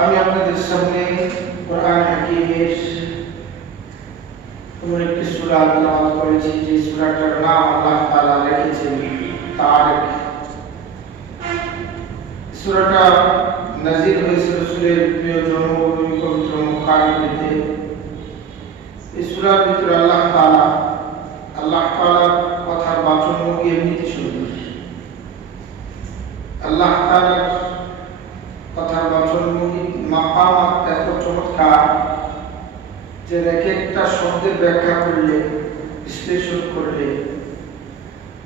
আমি আপনাদের সামনে কোরআন হাকিমের এমন একটি সূরা তেলাওয়াত করেছি যে সূরাটার নাম আল্লাহ তাআলা রেখেছেন তারিক। সূরাটা নাযিল হয়েছে রাসূলের প্রিয় জন্মভূমি পবিত্র মক্কাতে। এই সূরার ভিতরে আল্লাহ তাআলার কথার বাচনভঙ্গি এমনিতে সুন্দর। আল্লাহ তাআলার কথার বাচনভঙ্গি মাকামাত এত চমৎকার যে এক একটা শব্দের ব্যাখ্যা করলে, বিশ্লেষণ করলে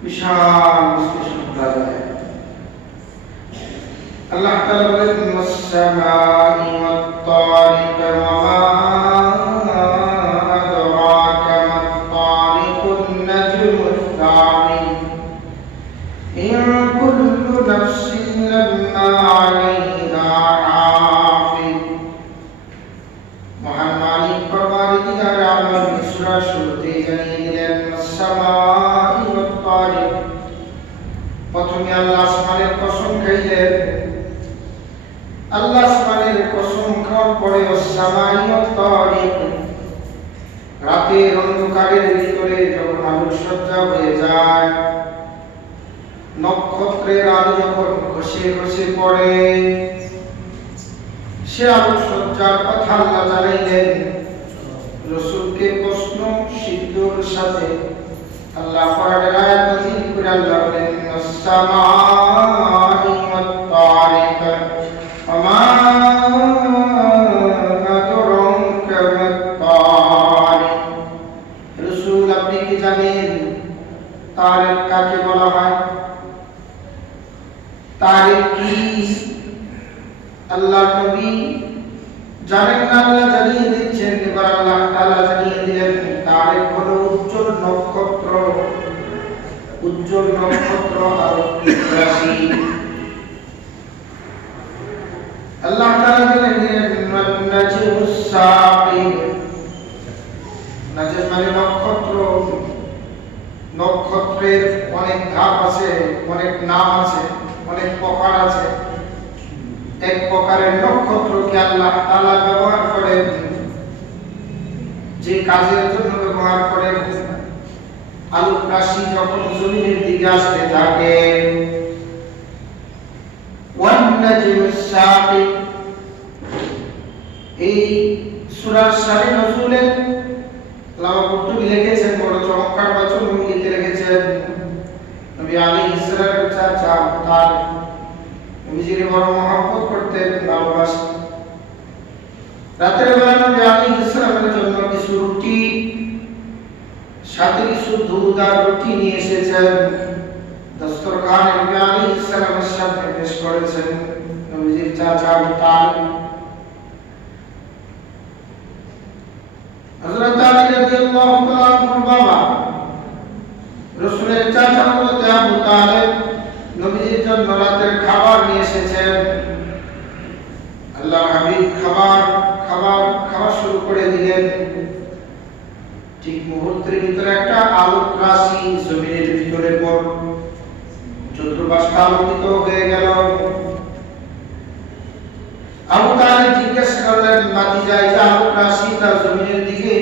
বিশাল বিশ্লেষণ করা যায়। আল্লাহ তাআলা বলেন ওয়াস-সামাই ওয়াত-তারিক ওয়া মা আদরাকা মাত-তারিকুন নাজমুস-সামি ইন কুল্লু নাফসিন লাম্মা আলাইহা হাফিজ। মহান মালিক পরওয়ারদিগার আলম সূরার শুরুতেই জানিয়ে দিলেন ওয়াস-সামাই ওয়াত-তারিক। প্রথমে আল্লাহ আসমানের কসম খাইলেন। আল্লাহ আসমানের কসম খাওয়ার পরে ওয়াস-সামাই ওয়াত-তারিক, রাতের অন্ধকারের ভিতরে যখন আলোকসজ্জা হয়ে যায়, নক্ষত্রের আলো যখন খসে খসে পড়ে, সে আলোকসজ্জার কথা আল্লাহ জানাইলেন। রাসূলকে প্রশ্ন সিদ্ধর সাথে আল্লাহ কোরআনের আয়াত নাযিল করে আল্লাহ বলেন ওয়াস-সামাই ওয়াত-তারিক ওয়া মা আদরাকা মাত-তারিক। রাসূল, আপনি কি জানেন তারিক কাকে বলা হয়? তারিক কি? আল্লাহ নবী জানেন না, আল্লাহ জানিয়ে দিচ্ছেন। এবার আল্লাহ তাআলা জানিয়ে দিলেন তারিক হলো উজ্জ্বল নক্ষত্র, উজ্জ্বল নক্ষত্র আর রাশি। আল্লাহ তাআলা বলেন নাজমুস-সামি, নাজম মানে নক্ষত্র। নক্ষত্রের অনেক ধাপ আছে, অনেক নাম আছে, অনেক প্রকার আছে। এক প্রকারের নক্ষত্রকে আল্লাহ তাআলা ব্যবহার করেন যে কাজের জন্য ব্যবহার করেন। আলোক রাশি যখন জমিনের দিকে আসতে থাকে, ওয়ান নাজমুস-সামি, এই সূরার শানে নজুলে আল্লাহ কুতুবী লিখেছেন, বড় চমৎকার বাচনভঙ্গিতে লিখেছেন। নবী আলাইহিস সালাতু চাচা তার নবীজিকে বড় মহব্বত করতেন, ভালোবাসতেন। রাতের বেলা নবী আলাইহিস সালামের জন্য কিছু রুটি, সাথে কিছু দুধ আর রুটি নিয়ে এসেছেন। দস্তরখানে নবী আলাইহিস সালামের সামনে পেশ করেছেন নবীজির চাচা আবু তালিব। হযরত আলী রাদিয়াল্লাহু তাআলা আনহুর বাবা রাসূলের চাচা হযরত আবু তালিব নবীজির জন্য রাতের খাবার নিয়ে এসেছেন। আল্লাহর হাবিব খাবার শুরু করে দিলেন। ঠিক মুহূর্তের ভিতরে একটা আলোক রাশি জমিনের ভিতরে পড়ল, চতুর্পাশটা আলোকিত হয়ে গেল। আবু তালিব জিজ্ঞেস করলেন, ভাতিজা, এই যে আলোক রাশিটা জমিনের দিকে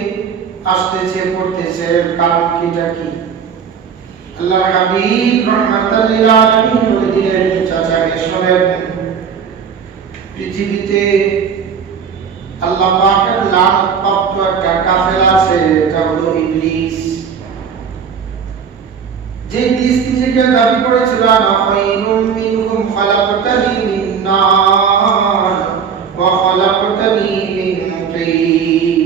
আসতেছে, পড়তেছে, কারণ কিটা কি? আল্লাহর হাবিব রাহমাতাল লিল আলামিন বলে দিলেন, চাচাকে শোনেন, পৃথিবীতে আল্লাহ পাকের লানতপ্রাপ্ত একটা কাফেলা আছে, এটা হলো ইবলিস। যে ইবলিস নিজেকে দাবি করেছিল আনা খায়রুম মিনহুম খালাকতানি মিন নার ওয়া খালাকতানি মিন তিন।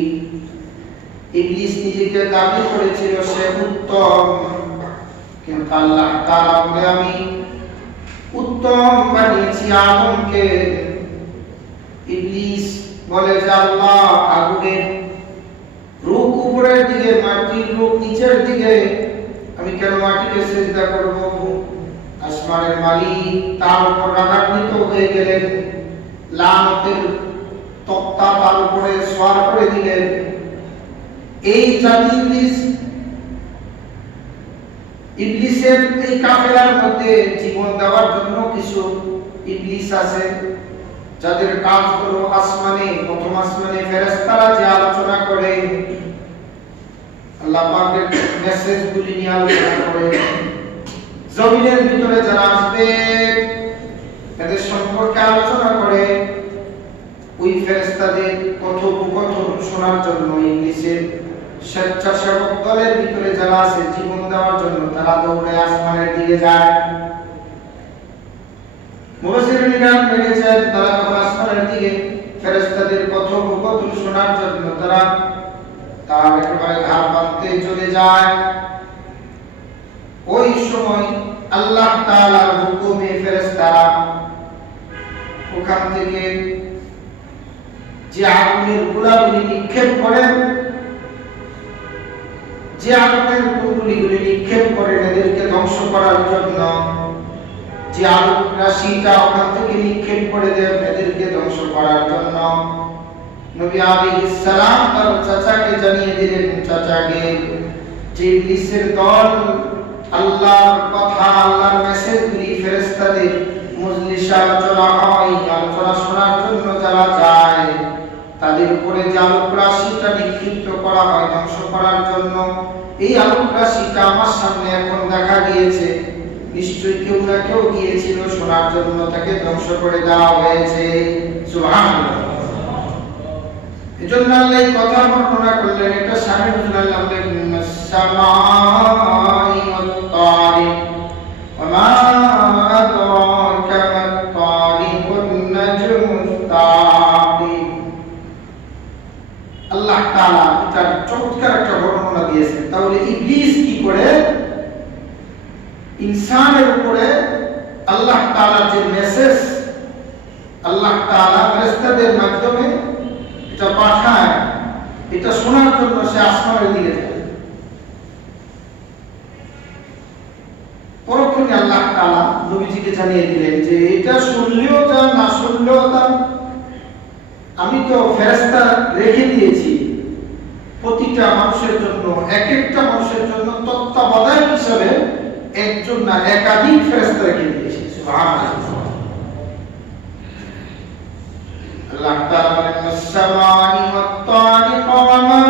ইবলিস নিজেকে দাবি করেছিল সে উত্তম, কিন্তু আল্লাহ তাআলা বলে আমি উত্তম বানিয়েছি আদমকে। ইবলিস বলে যে আল্লাহ, আগুনের রূপ উপরের দিকে, মাটির রূপ নিচের দিকে, আমি কেন মাটিকে সিজদা করব? আসমানের মালিক তার উপর রাগান্বিত হয়ে গেলেন, লানতের তক্তা তার উপরে সওয়ার করে দিলেন। এই জাতি ইবলিসের এই কাফেলার মধ্যে জীবন দেওয়ার জন্য কিছু ইবলিস আছে যাদের কাজ হলো আসমানে, প্রথম আসমানে ফেরেশতারা যে আলোচনা করে, আল্লাহ পাকের মেসেজগুলি নিয়ে আলোচনা করে, জমিনের ভিতরে যারা আসবে এদের সম্পর্কে আলোচনা করে, ওই ফেরেশতাদের কথোপকথন শোনার জন্য ইংলিশে স্বেচ্ছাসেবক দলের ভিতরে যারা আছে জীবন দেওয়ার জন্য তারা দৌড়ে আসমানের দিকে যায়। মুফাসসিরিন কিরাম লিখেছেন তারা যখন আসমানের দিকে ফেরেশতাদের কথোপকথন শোনার জন্য তারা একেবারে ঘাড় বাঁধতে চলে যায়। ওই সময় আল্লাহ তাআলার হুকুমে ফেরেশতারা ওখান থেকে যে আগুনের গোলাগুলি নিক্ষেপ করেন, যে আগুনের কুণ্ডলীগুলি নিক্ষেপ করেন এদেরকে ধ্বংস করার জন্য, যে আলোক রাশিটা ওখান থেকে নিক্ষেপ করে দেন এদেরকে ধ্বংস করার জন্য, নবী আলাইহিস সালাম তার চাচাকে জানিয়ে দিলেন, চাচাকে যে ইবলিসের দল আল্লাহর কথা, আল্লাহর মেসেজগুলি ফেরেশতাদের মজলিসে আলোচনা হয়, আলোচনা শোনার জন্য যারা যায় তাদের উপরে যে আলোক রাশিটা নিক্ষিপ্ত করা হয় ধ্বংস করার জন্য, এই আলোক রাশিটা আমার সামনে এখন দেখা গিয়েছে, নিশ্চয়ই কেউ না কেউ গিয়েছিল শোনার জন্য, তাকে ধ্বংস করে দেওয়া হয়েছে। সুবহানাল্লাহ। এজন্য আল্লাহ এই কথা বর্ণনা করলেন, এটা শামিল আল্লাহ বলেন সামাই ওয়াত তারিক ওয়া মা আদরাকা মাত তারিক ওয়ান নাজমুত তাকিব। আল্লাহ তাআলা এটা চমৎকার একটা বর্ণনা দিয়েছেন। তাহলে ইবলিস কি করে ইনসানের উপরে আল্লাহ তাআলার যে মেসেজ আল্লাহ তাআলা ফেরেশতাদের মাধ্যমে এটা পাঠায়, এটা শোনার জন্য সে আসমানের দিকে যায়। পরক্ষণে আল্লাহ তাআলা নবীজিকে জানিয়ে দিলেন যে এটা শুনলেও তা না শুনলেও তা, আমি তো ফেরেশতা রেখে দিয়েছি প্রতিটা মানুষের জন্য, এক একটা মানুষের জন্য তত্ত্বাবধায়ক হিসেবে একজন না একাধিক ফেরেশতা রেখে দিয়েছি। সুবহানাল্লাহ। আল্লাহ তাআলা বলেন আসসামাই ওয়াত তারিক ওয়া মা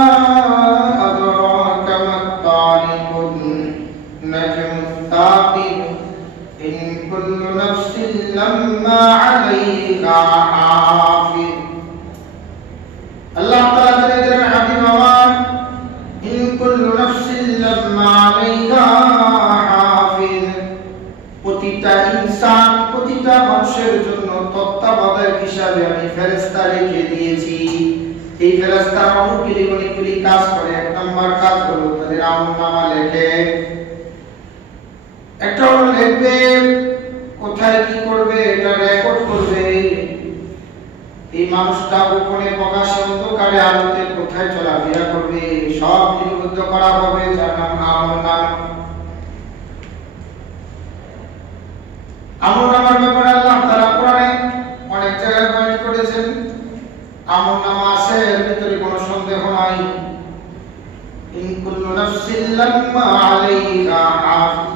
আদরাকা মাত তারিকুন নাজমুত তাকিব ইন কুল্লু নাফসিন লাম্মা আলাইহা হাফিজ। আল্লাহ তাআলা জানেন হাবিব আমার, ইন কুল্লু নাফসিন লাম্মা আলাইহা হাফিজ, প্রতিটা ইনসান, প্রতিটা মানুষের জন্য তত্ত্বাবধায়ক হিসাবে আমি ফেরেশতা রেখে দিয়েছি। এই ফেরেশতারা অনেকগুলি কাজ করে। এক নম্বর কাজ হলো তাদের আমলনামা লেখে। একটা হলো লিখবে কোথায় কি করবে, এটা রেকর্ড করবে। এই মানুষটা গোপনে প্রকাশ্যে অন্ধকারে আলোতে কোথায় চলাফেরা করবে সব লিপিবদ্ধ করা হবে, যার নাম আমলনামা। আমলনামার ব্যাপারে আল্লাহ তাআলা কোরআনে অনেক জায়গায় বর্ণনা করেছেন। আমলনামা আছে, এর ভিতরে কোনো সন্দেহ নাই। ইন কুল্লু নাফসিন লাম্মা আলাইহা হাফিজ,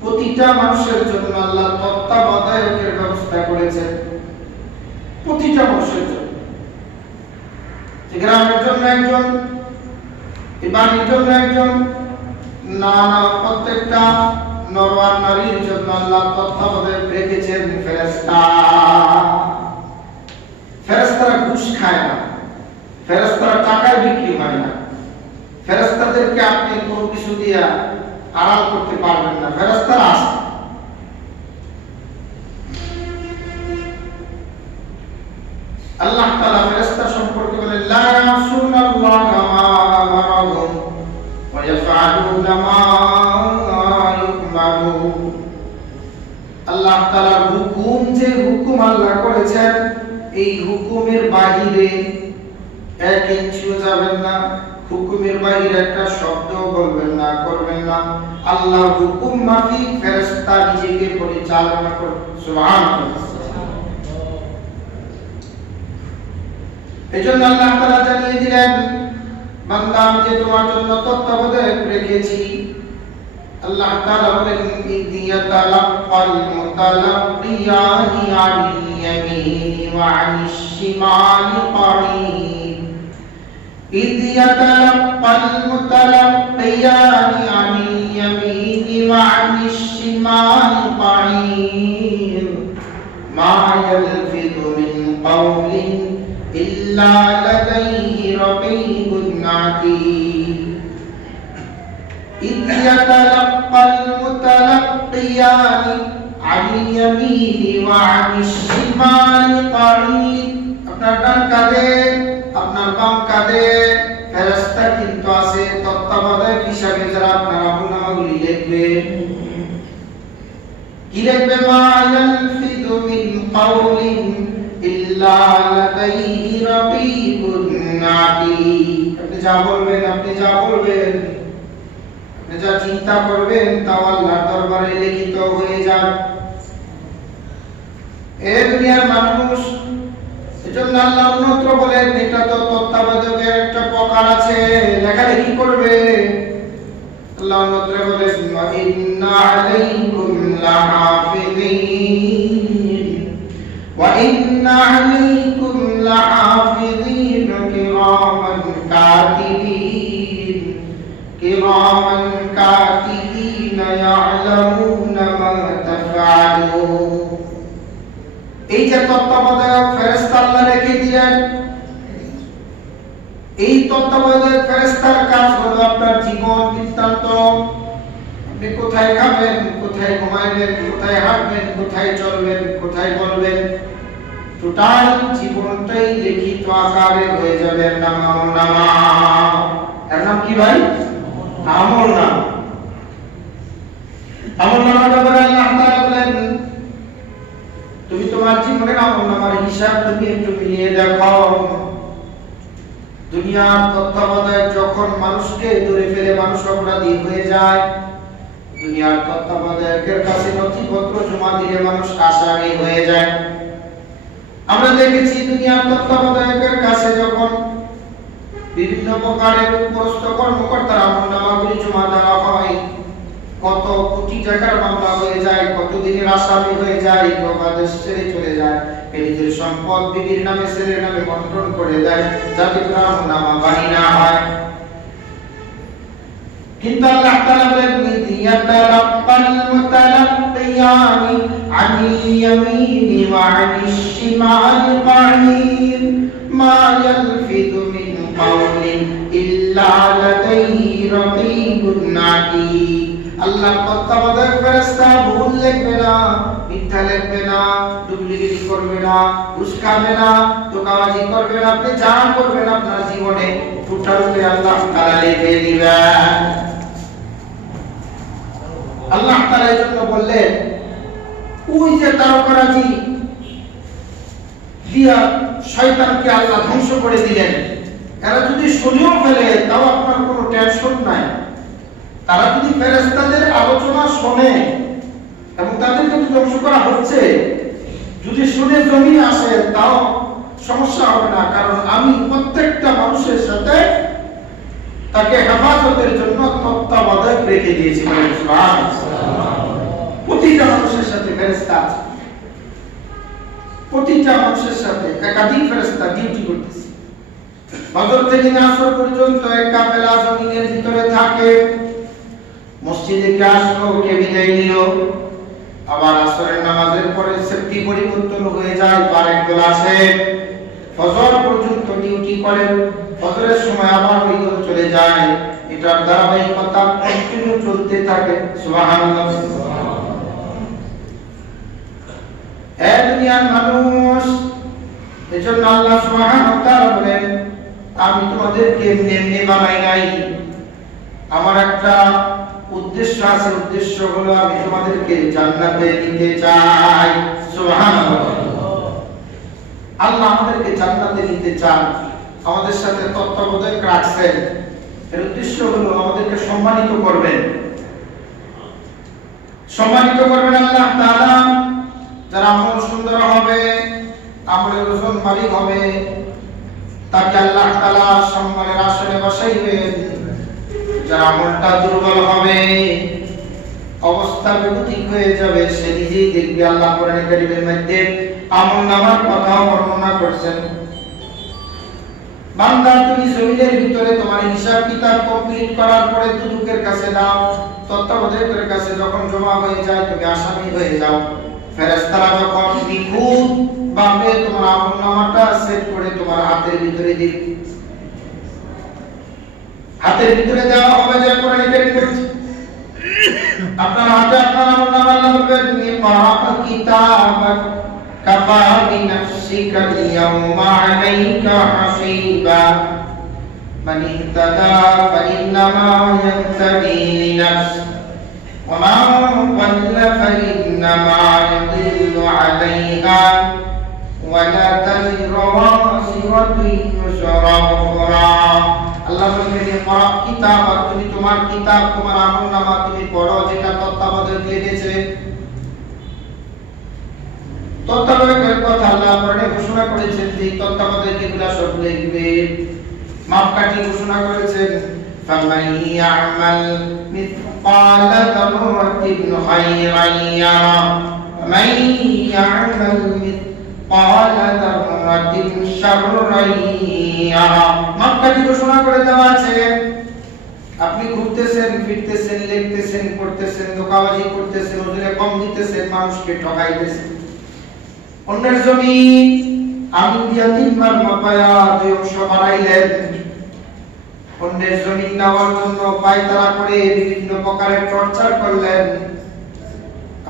প্রতিটা মানুষের জন্য আল্লাহ তত্ত্বাবধায়কের ব্যবস্থা করেছেন, প্রতিটা মানুষের জন্য। গ্রামের জন্য একজন, এই বাড়ির জন্য একজন, না প্রত্যেকটা নর আর নারীর জন্য আল্লাহ তত্ত্বাবধায়ক রেখেছেন ফেরেশতা। ফেরেশতারা ঘুষ খায় না, ফেরেশতারা টাকায় বিক্রি হয় না, ফেরেশতাদেরকে আপনি কোনো কিছু দিয়ে আড়াল করতে পারবেন না। ফেরেশতারা আছে। আল্লাহ তাআলা ফেরেশতা সম্পর্কে বলেন লা ইয়াসুনাল্লাহা মা আমারহুম ওয়া ইয়াফআলুনা মা ইউমারুন। আল্লাহ তাআলার হুকুম, যে হুকুম আল্লাহ করেছেন এই হুকুমের বাইরে এক ইঞ্চিও যাবেন না, হুকুমের বাইরে একটা শব্দ বলবেন না, করবেন না। আল্লাহর হুকুম মাফিক ফেরেশতা নিজেকে পরিচালনা করবে। সুবহানাল্লাহ। এজন্য আল্লাহ তাআলা জানিয়ে দিলেন, বান্দা আমি যে তোমার জন্য তত্ত্বাবধায়ক রেখেছি। আল্লাহ তাআলা বলেন ইদিয়াতালাক্কাল মুতালাক্কিয়ানি আনিল اليمين وعن الشمال قعيد إذ يتلقى المتلقيان عن اليمين وعن الشمال قعيد ما يلفظ من قول إلا لديه رقيب عتيد إذ يتلقى المتلقيان عن اليمين وعن الشمال قعيد আপনার ডান কাঁধে আপনার বাম কাঁধে ফেরেশতা কিন্তু আছে তত্ত্বাবধায়ক হিসাবে যারা আপনার আমলনামাগুলি লিখবে কি লিখবে মা ইয়ালফিযু মিন কাওলিন ইল্লা লাদাইহি রাকীবুন আতীদ আপনি যা বলবেন আপনি যা চিন্তা করবেন তা আল্লাহর দরবারে লিখিত হয়ে যাবে এই দুনিয়ার মানুষ এজন্য আল্লাহ অন্যত্র বলেন এটা তো তত্ত্বাবধায়কের একটা প্রকার আছে লেখালেখি করবে আল্লাহ অন্যত্র বলেন ওয়া ইন্না আলাইকুম লাহাফিযিন ওয়া ইন্না আলাইকুম লাহাফিযিন কিরামান কাতিবিন ইয়ালামুনা মা তাফআলুন এই যে তত্ত্বাবধায়ক ফেরেশতা আল্লাহ রেখে দিলেন এই তত্ত্বাবধায়ক ফেরেশতার কাজ হলো আপনার জীবন বৃত্তান্ত আপনি কোথায় খাবেন কোথায় ঘুমাবেন কোথায় হাঁটবেন কোথায় চলবেন কোথায় বলবেন টোটাল জীবনটাই লিখিত আকারে হয়ে যাবে এর নাম আমলনামা এর নাম কি ভাই আমলনামা আমলনামার ব্যাপারে আল্লাহ তাআলা বলেন তুমি তোমার জীবনের আমলনামার হিসাব তুমি একটু মিলিয়ে দেখো দুনিয়ার তত্ত্বাবধায়ক যখন মানুষকে ধরে ফেলে মানুষ অপরাধী হয়ে যায় দুনিয়ার তত্ত্বাবধায়কের কাছে নথিপত্র জমা দিলে মানুষ আসামি হয়ে যায় আমরা দেখেছি দুনিয়ার তত্ত্বাবধায়কের কাছে যখন বিভিন্ন প্রকারের উপরস্থ কর্মকর্তার আমলনামাগুলি জমা দেওয়া হয় কত কোটি টাকার মামলা হয়ে যায় কত দিনের আসামি হয়ে যায় প্রবাদেশ ছেড়ে চলে যায় নিজের সম্পদ বিবির নামে ছেলের নামে বন্টন করে দেয় যাতে আমলনামা বানি না হয় কিন্তু আল্লাহ তাআলা বলেন ইয়াতালাক্কাল মুতালাক্কিয়ানি আনিল ইয়ামিনি ওয়া আনিশ শিমালি কাঈদ মা ইয়ালফিযু মিন কাওলিন ইল্লা লাদাইহি রাকীবুন আতীদ আল্লাহ তত্ত্বাবধায়ক ফেরেশতা ভুল লিখবে না মিথ্যা লিখবে না ডুপ্লিকেট করবে না ঘুষ খাবে না ধোঁকাবাজি করবে না আপনি যা করবেন আপনার জীবনে টোটালটা আল্লাহ তাআলা লিখে দিবেন আল্লাহ তাআলা এর জন্য বললেন ওই যে তারকারাজি দিয়া শয়তানকে আল্লাহ ধ্বংস করে দিলেন এরা যদি শুনেও ফেলে তাও আপনার কোনো টেনশন নাই তারা যদি ফেরেশতাদের আলোচনা শুনে এবং তাদেরকে ধ্বংস করা হচ্ছে যদি শুনে জমিনে আসে তাও সমস্যা হবে না কারণ আমি প্রত্যেকটা মানুষের সাথে তাকে হেফাজতের জন্য তত্ত্বাবধায়ক রেখে দিয়েছি প্রতিটা মানুষের সাথে ফেরেশতা আছে প্রতিটা মানুষের সাথে একাধিক ফেরেশতা ডিউটি করতেছে বদর থেকে আসর পর্যন্ত এক কাফেলা জমিনের ভিতরে থাকে মসজিদে কে আসলো কে বিদায় নিল আবার আসরের নামাজের পরে সেফটি পরিবর্তন হয়ে যায় আরেক দল আসে ফজর পর্যন্ত ডিউটি করে ফজরের সময় আবার ওই দল চলে যায় এটার ধারাবাহিকতা কন্টিনিউ চলতে থাকে সুবহানাল্লাহ এ দুনিয়ার মানুষ এজন্য আল্লাহ সুবহানাহু ওয়া তাআলা বলেন আমি তোমাদেরকে এমনি বানাই নাই আমার একটা উদ্দেশ্য আছে উদ্দেশ্য হলো আমি তোমাদেরকে জান্নাতে নিতে চাই সুবহানাল্লাহ আল্লাহ আমাদেরকে জান্নাতে নিতে চান আমাদের সাথে তত্ত্বাবধায়ক রাখছেন এর উদ্দেশ্য হলো আমাদেরকে সম্মানিত করবেন আল্লাহ তাআলা যারা আমল সুন্দর হবে আমলের ওজন মালিক হবে তাকে আল্লাহ তাআলা সম্মানের আসনে বসাইবেন যারা আমলটা দুর্বল হবে অবস্থা বেগতিক হয়ে যাবে, সে নিজেই দেখবে। আল্লাহ কোরআনে কারীমের মধ্যে আমলনামার কথা বর্ণনা করেছেন, বান্দা তুমি জমিনের ভিতরে তোমার হিসাব কিতাব কমপ্লিট করার পরে দুদুকের কাছে দাও, তত্ত্বাবধায়কের কাছে যখন জমা হয়ে যায় তুমি আসামি হয়ে যাও। ফেরেশতারা যখন নিখুঁত ভাবে তোমার আমলনামাটা সেট করে তোমার হাতের ভিতরে দিবে, হাতের ভিতরে দেওয়া হবে, যা কোরআনে কারীম বলছে আপনার হাতে আপনার আমলনামা লাগবে। তুমি পড়া কিতাবাক কাফা বিনাফসিকা ইয়াউমা আলাইকা হাসিবা মান ইহতাদা ফাইন্নামা ইয়াহতাদি লিনাফসি ওয়া মান দাল্লা ফাইন্নামা ইয়াদিল্লু আলাইহা ওয়া লা তাজিরু ওয়াজিরাতুন উযরা উখরা। আল্লাহ বলেন পড়া কিতাব, তুমি তোমার কিতাব তোমার আমলনামা তুমি পড়ো, যেটা তত্ত্বাবধায়ক লিখেছে। তত্ত্বাবধায়কের কথা আল্লাহ কোরআনে ঘোষণা করেছেন যে তত্ত্বাবধায়ক এগুলা সব লিখবে। মাপকাঠি ঘোষণা করেছেন ফামান ইয়ামাল মিসকালা যাররাতিন খায়রান ইয়ারা মান ইয়ামাল মিসকালা যাররাতিন শাররান ইয়ারা। মাপকাঠি ঘোষণা করে দেওয়া আছে। আপনি ঘুরতেছেন ফিরতেছেন লিখতেছেন পড়তেছেন ধোঁকাবাজি করতেছেন ওজনে কম দিতেছেন মানুষকে ঠকাইতেছেন, অন্যের জমি আমি দিয়া তিনবার মাপায়া 2 অংশ বাড়াইলেন, অন্যের জমি নেওয়ার জন্য পায়তারা করে বিভিন্ন প্রকারের টর্চার করলেন,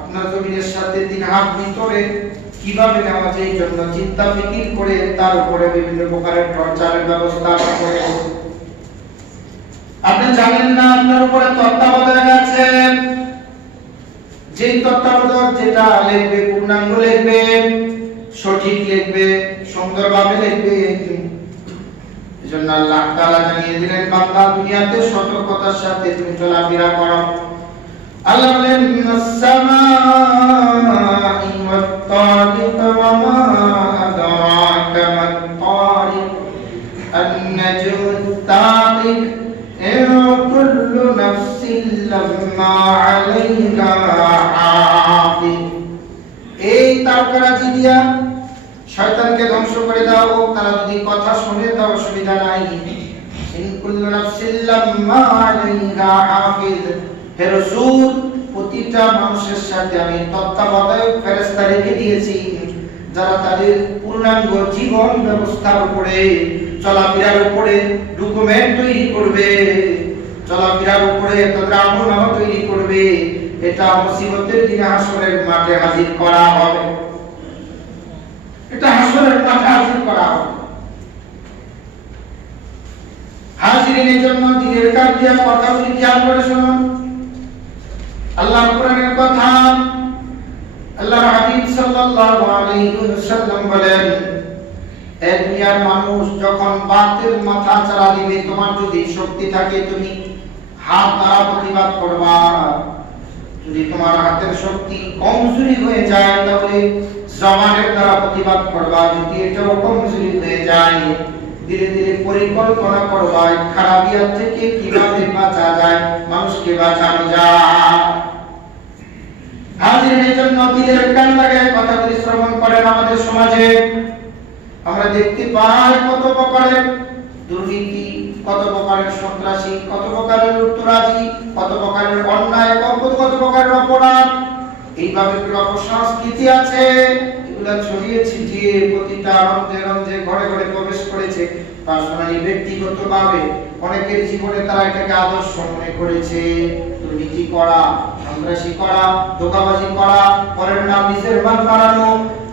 আপনার জমির সাথে 3 হাত ভিতরে কিভাবে নেওয়া যায় এই জন্য চিন্তা ফিকির করে তার উপরে বিভিন্ন প্রকারের টর্চারের ব্যবস্থা করে। আপনি জানেন না আপনার উপরে তত্ত্বাবধায়ক আছে, যে তত্ত্বাবধায়ক যেটা লিখবে পূর্ণাঙ্গ লিখবে, সঠিক লিখবে, সুন্দরভাবে লিখবে। এজন্য আল্লাহ তাআলা জানিয়ে দিলেন বান্দা দুনিয়াতে সতর্কতার সাথে তুমি চলাফেরা করো। আল্লাহ বলেন আস-সামাই ওয়াত-তারিক ওয়া মা আদরাকা মাত-তারিক আন-নাজমুত-তারিক কুল্লু নাফসিন লাম্মা আলাইহা হাফিজ। এই তারকারাজি দিয়া শয়তানকে ধ্বংস করে দাও, তারা যদি কথা শুনে তার অসুবিধা নাই। ইন কুল্লু নাফসিন লাম্মা আলাইহা হাফিজ, হে রাসূল প্রতিটা মানুষের সাথে আমি তত্ত্বাবধায়ক ফেরেশতা রেখে দিয়েছি, যারা তাদের পূর্ণাঙ্গ জীবন ব্যবস্থার উপরে চলাফেরার উপরে ডকুমেন্ট তৈরি করবে, চলাফেরার উপরে তাদের আমলনামা তৈরি করবে। এটা মুসিবতের দিনে হাসরের মাঠে হাজির করা হবে, এটা হাসরের মাঠে হাজির করা হবে। হাজিরিনের জন্য দিনের কাজ দিয়া কথাগুলি খেয়াল করে শুনুন। আল্লাহ কোরআনের কথা, আল্লাহর হাবিব সাল্লাল্লাহু আলাইহি ওয়াসাল্লাম বলেন, এই দুনিয়ার মানুষ যখন বাতের মাথা চারা দিবে, তোমার যদি শক্তি থাকে তুমি হাত দ্বারা প্রতিবাদ করবা, যদি তোমার হাতের শক্তি কমজোরি হয়ে যায় তাহলে জবানের দ্বারা প্রতিবাদ করবা, যদি এটাও কমজোরি হয়ে যায় ধীরে ধীরে পরিকল্পনা করবা খারাপিয়াত থেকে কিভাবে বাঁচা যায়, মানুষকে বাঁচানো যায়। হাজিরের জন্য দিলের কান লাগায় কথাগুলি শ্রবণ করেন। আমাদের সমাজে আমরা দেখতে পাই কত প্রকারের দুর্নীতি, কত প্রকারের সন্ত্রাসী, কত প্রকারের লুটতরাজি, কত প্রকারের অন্যায়, কত প্রকারের অপরাধ। এইভাবে অপসংস্কৃতি আছে, এগুলা ছড়িয়ে ছিটিয়ে প্রতিটা রঞ্জে রঞ্জে ঘরে ঘরে প্রবেশ করেছে। পার্সোনালি ব্যক্তিগতভাবে অনেকের জীবনে তারা এটাকে আদর্শ মনে করেছে। দুর্নীতি করা, সন্ত্রাসী করা, ধোঁকাবাজি করা, পরের নাম নিজের মান বাড়ানো।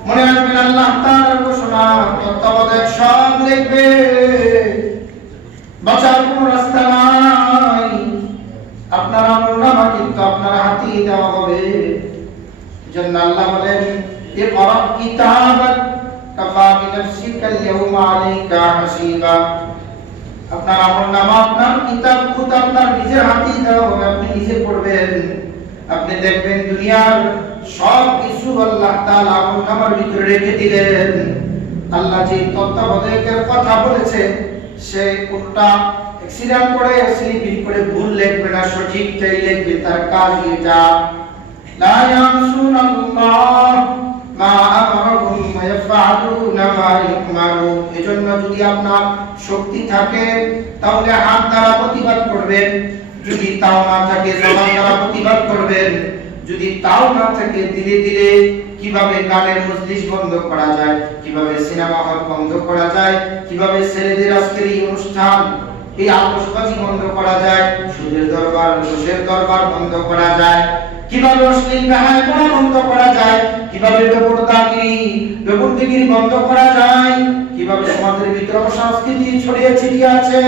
মনে রাখবেন আল্লাহ তাআলার ঘোষণা, তত্ত্বাবধায়ক সব লিখবে, বাঁচার কোনো রাস্তা নাই। আপনার আমলনামা কিন্তু আপনার হাতেই দেওয়া হবে। এজন্য আল্লাহ বলেন, ইকরা কিতাবাক কাফা বিনাফসিকা আল-ইয়াওমা আলাইকা হাসিবা। আপনার আমলনামা, আপনার কিতাব খুদ আপনার নিজের হাতেই দেওয়া হবে, আপনি নিজে পড়বেন। আপনি দেখবেন দুনিয়ার সব কিছু আল্লাহ তাআলা আমলনামার ভিতরে রেখে দিলেন। আল্লাহ যে তত্ত্বাবধায়কের কথা বলেছে সে কোনটা অ্যাক্সিডেন্ট করে স্লিপিং করে ভুল লিখবে না, সঠিকটাই লিখবে, তার কাজ এটা। লা ইয়াসুনাল্লাহ মা আমারহুম ওয়া ইয়াফআলুনা মা ইউমারুন। এজন্য যদি আপনার শক্তি থাকে তাহলে হাত দ্বারা প্রতিবাদ করবেন, যদি তাও না থাকে জবান দ্বারা প্রতিবাদ করবেন, যদি তাও না থাকে ধীরে ধীরে কিভাবে গানের মজলিস বন্ধ করা যায়, কিভাবে সিনেমা হল বন্ধ করা যায়, কিভাবে ছেলেদের আজকের এই অনুষ্ঠান এই আতশবাজি বন্ধ করা যায়, সুদের দরবার ঘুষের দরবার বন্ধ করা যায়, কিভাবে অশ্লীল বেহায়াপনা বন্ধ করা যায়, কিভাবে বেপরদাগিরি বন্ধ করা যায়, কিভাবে সমাজের ভিতরে অসংস্কৃতি ছড়িয়ে ছিটিয়ে আছে।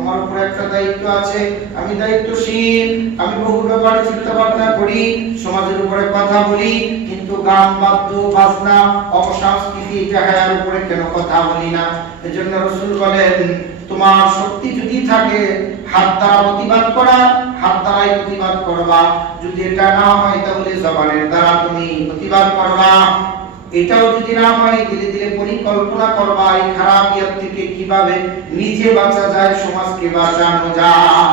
আমার উপর একটা দায়িত্ব আছে, আমি দায়িত্বশীল, আমি বহু ব্যাপারে চিন্তা ভাবনা করি, সমাজের উপরে কথা বলি, কিন্তু গান বাদ্য বাজনা অপসংস্কৃতি বেহায়ার উপরে কেন কথা বলি না? এজন্য রাসূল বলেন তোমার শক্তি যদি থাকে হাত দ্বারা প্রতিবাদ করা, হাত দ্বারাই প্রতিবাদ করবা, যদি এটা না হয় তাহলে জবানের দ্বারা তুমি প্রতিবাদ করবা। এটাও যদি না হয় ধীরে ধীরে পরিকল্পনা করবা এই খারাপ ইয়াত থেকে কিভাবে নিজে বাঁচা যায়, সমাজকে বাঁচানো যায়।